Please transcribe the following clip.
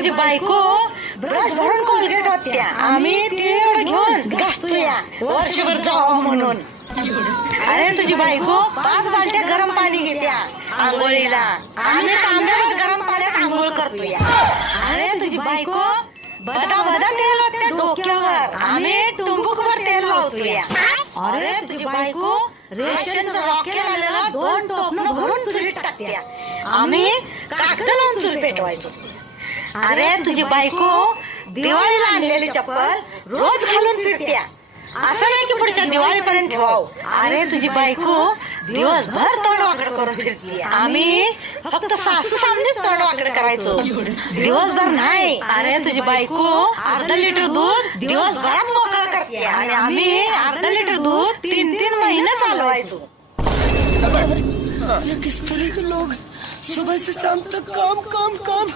तुझी बायको ब्रश भरून कोलगेट होत्या, आम्ही तिळ एवढं घेऊन घासतोया वर्षभर जावं म्हणून. अरे तुझी बायको 5 बालट्या गरम पाणी घेत्या आंघोळीला, आम्ही तांब्यावर गरम पाण्यात आंघोळ करतोया. अरे तुझी बायको बदा बदा तेल लावत्या डोक्यावर, आम्ही टुंबुकवर तेल लावतोया. अरे तुझी बायको रेशनचं रॉकेल आलेला 2 टोपणं भरून चुलीत टाकत्या, आम्ही कागद लावून चूल पेटवायचो. अरे तुझी बायको दिवाळीला आणलेली चप्पल रोज घालून फिरत्या, असं नाही की पुढच्या दिवाळीपर्यंत ठेवाव. अरे तुझी बायको दिवसभर तोंड वाकड करून फिरते, आम्ही फक्त सासू सामनेच तोंड वाकड करायचो, दिवसभर नाही. अरे तुझी बायको अर्धा लिटर दूध दिवसभरात मोकळं करते आणि आम्ही अर्धा लिटर दूध 3-3 महिने चालवायचो. किस तरह के लोग सुबह से शाम तक काम काम काम